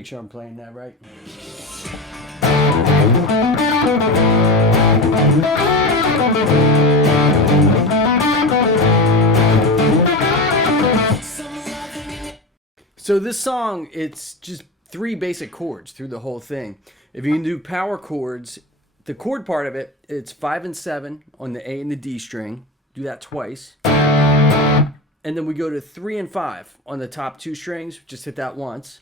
make sure I'm playing that right. So this song, it's just 3 basic chords through the whole thing. If you can do power chords, the chord part of it, it's 5 and 7 on the A and the D string. Do that twice. And then we go to 3 and 5 on the top 2 strings. Just hit that once.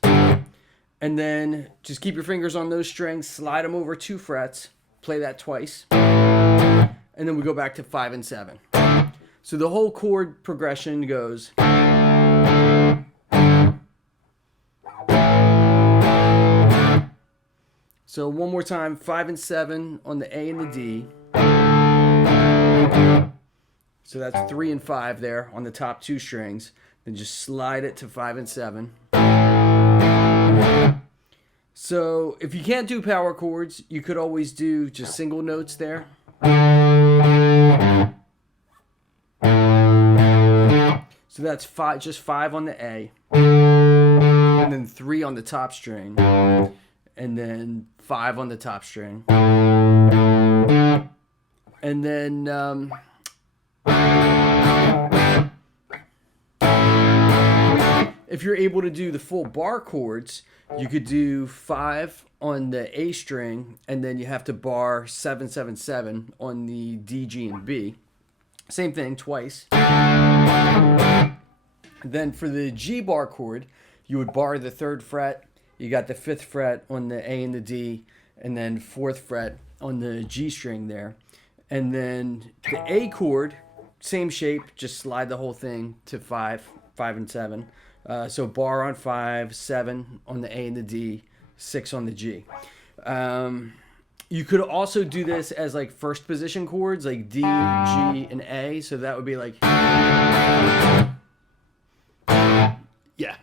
And then just keep your fingers on those strings, slide them over 2 frets, play that twice. And then we go back to 5 and 7. So the whole chord progression goes... So one more time, 5 and 7 on the A and the D. So that's 3 and 5 there on the top 2 strings. Then just slide it to 5 and 7. So if you can't do power chords, you could always do just single notes there. So that's 5, just 5 on the A. And then 3 on the top string. And then 5 on the top string. And then if you're able to do the full bar chords, you could do 5 on the A string, and then you have to bar 7, 7, 7 on the D, G, and B. Same thing, twice. Then for the G bar chord, you would bar the 3rd fret. You got the 5th fret on the A and the D, and then 4th fret on the G string there. And then the A chord, same shape, just slide the whole thing to 5, 5 and 7. So bar on 5, 7 on the A and the D, 6 on the G. You could also do this as like first position chords, like D, G, and A. So that would be like... Yeah.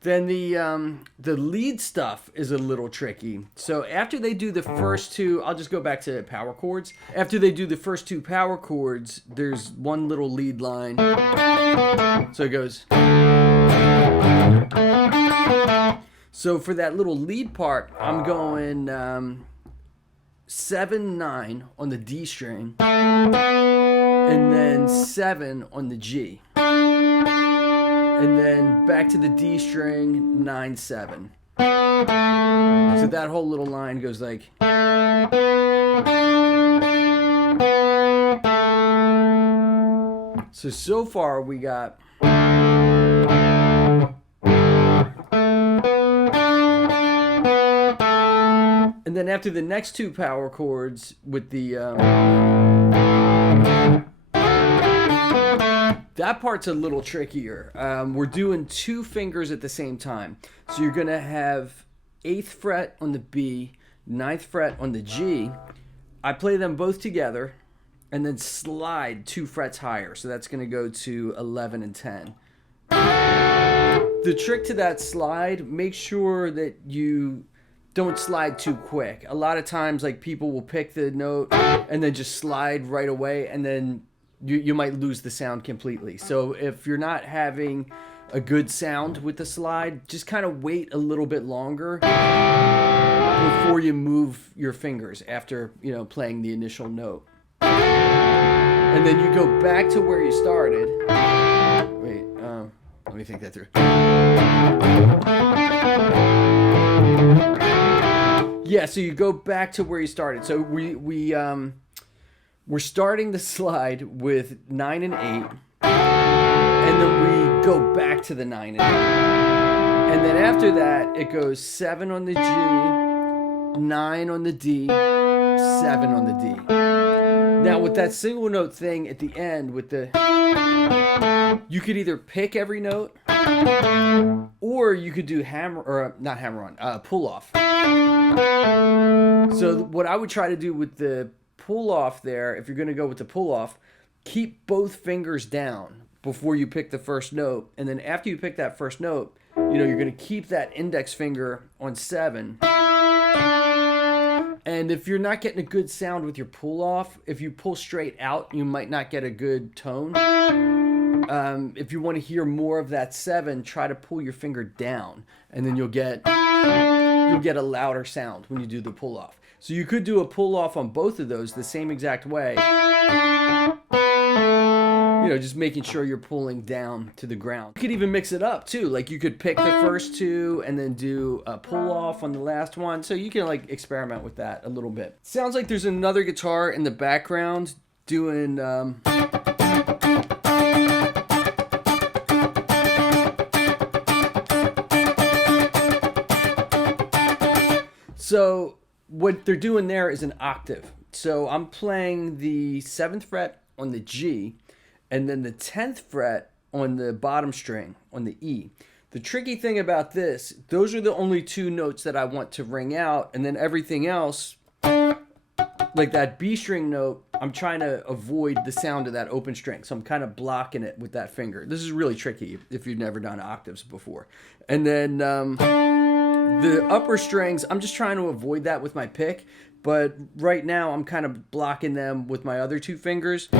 Then the lead stuff is a little tricky. So after they do the first 2, I'll just go back to power chords. After they do the first 2 power chords, there's one little lead line. So it goes. So for that little lead part, I'm going 7, 9 on the D string, and then 7 on the G. And then back to the D string, 9, 7. So that whole little line goes like... So far we got... And then after the next 2 power chords with the... That part's a little trickier. We're doing 2 fingers at the same time. So you're going to have 8th fret on the B, 9th fret on the G. I play them both together and then slide 2 frets higher. So that's going to go to 11 and 10. The trick to that slide, make sure that you don't slide too quick. A lot of times, like, people will pick the note and then just slide right away, and then you might lose the sound completely. So if you're not having a good sound with the slide, just kind of wait a little bit longer before you move your fingers after, playing the initial note. And then you go back to where you started. Wait, let me think that through. Yeah, so you go back to where you started. So we're starting the slide with 9 and 8, and then we go back to the 9 and 8. And then after that, it goes 7 on the G, 9 on the D, 7 on the D. Now with that single note thing at the end, with the... You could either pick every note, or you could do pull off. So what I would try to do with the pull off there, if you're going to go with the pull off, keep both fingers down before you pick the first note, and then after you pick that first note, you're going to keep that index finger on 7, And if you're not getting a good sound with your pull off, if you pull straight out, you might not get a good tone. If you want to hear more of that 7, try to pull your finger down, and then you'll get a louder sound when you do the pull off. So you could do a pull off on both of those the same exact way. You know, just making sure you're pulling down to the ground. You could even mix it up too. Like you could pick the first 2 and then do a pull off on the last one. So you can like experiment with that a little bit. Sounds like there's another guitar in the background doing so what they're doing there is an octave. So I'm playing the 7th fret on the G, and then the 10th fret on the bottom string on the E. The tricky thing about this, those are the only 2 notes that I want to ring out, and then everything else, like that B string note, I'm trying to avoid the sound of that open string. So I'm kind of blocking it with that finger. This is really tricky if you've never done octaves before. And then the upper strings, I'm just trying to avoid that with my pick. But right now I'm kind of blocking them with my other 2 fingers,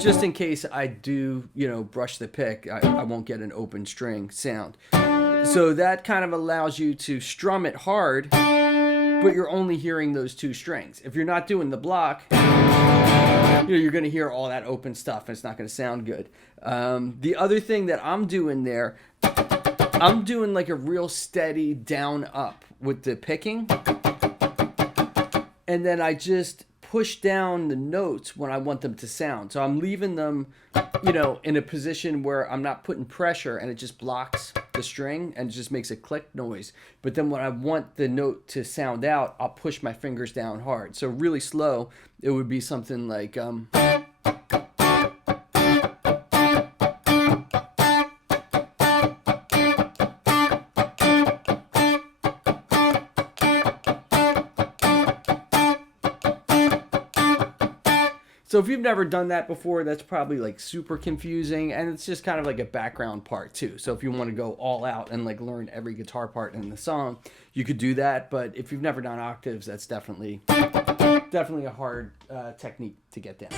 just in case I do, you know, brush the pick, I won't get an open string sound. So that kind of allows you to strum it hard, but you're only hearing those 2 strings. If you're not doing the block, you know, you're going to hear all that open stuff and it's not going to sound good. The other thing that I'm doing there, I'm doing like a real steady down up with the picking. And then I just push down the notes when I want them to sound. So I'm leaving them, you know, in a position where I'm not putting pressure and it just blocks the string and it just makes a click noise. But then when I want the note to sound out, I'll push my fingers down hard. So really slow, it would be something like... So if you've never done that before, that's probably like super confusing, and it's just kind of like a background part too. So if you want to go all out and like learn every guitar part in the song, you could do that. But if you've never done octaves, that's definitely a hard technique to get down.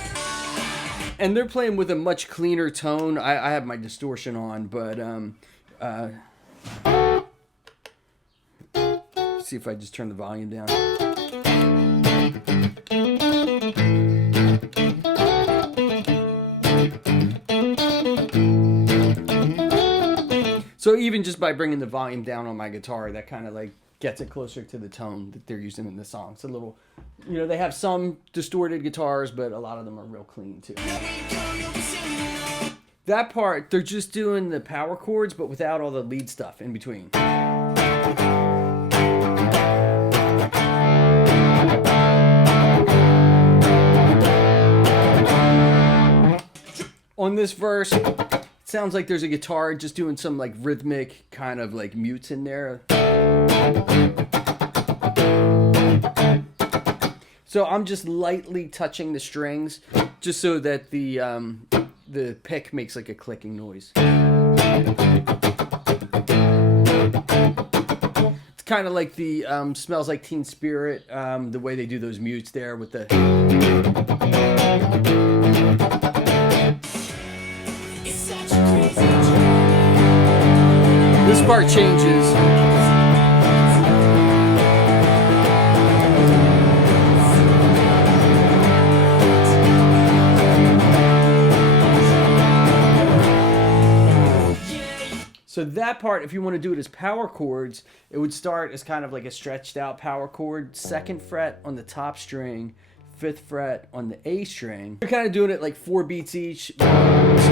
And they're playing with a much cleaner tone. I have my distortion on, but see if I just turn the volume down. So even just by bringing the volume down on my guitar, that kind of like gets it closer to the tone that they're using in the song. It's a little, you know, they have some distorted guitars, but a lot of them are real clean too. That part, they're just doing the power chords, but without all the lead stuff in between. On this verse, sounds like there's a guitar just doing some like rhythmic kind of like mutes in there. So I'm just lightly touching the strings just so that the pick makes like a clicking noise. It's kind of like the Smells Like Teen Spirit, the way they do those mutes there with the... This part changes. So that part, if you want to do it as power chords, it would start as kind of like a stretched out power chord. 2nd fret on the top string, 5th fret on the A string. You're kind of doing it like 4 beats each. 1, 2, 3,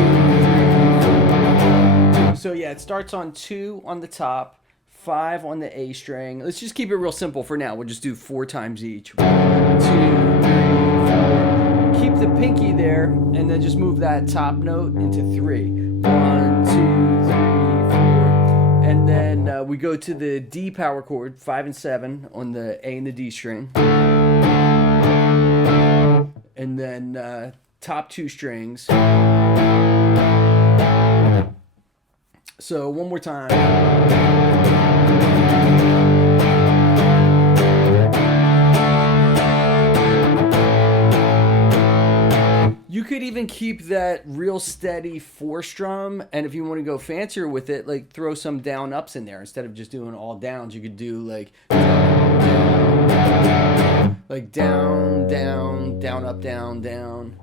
4. So yeah, it starts on 2 on the top, 5 on the A string. Let's just keep it real simple for now. We'll just do 4 times each. 1, 2, 3, 4. Keep the pinky there, and then just move that top note into 3. 1, 2, 3. And then we go to the D power chord, 5 and 7 on the A and the D string. And then top 2 strings. So one more time. could even keep that real steady 4-strum, and if you want to go fancier with it, like throw some down ups in there instead of just doing all downs. You could do like down, down, down, up, down, down.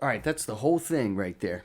All right, that's the whole thing right there.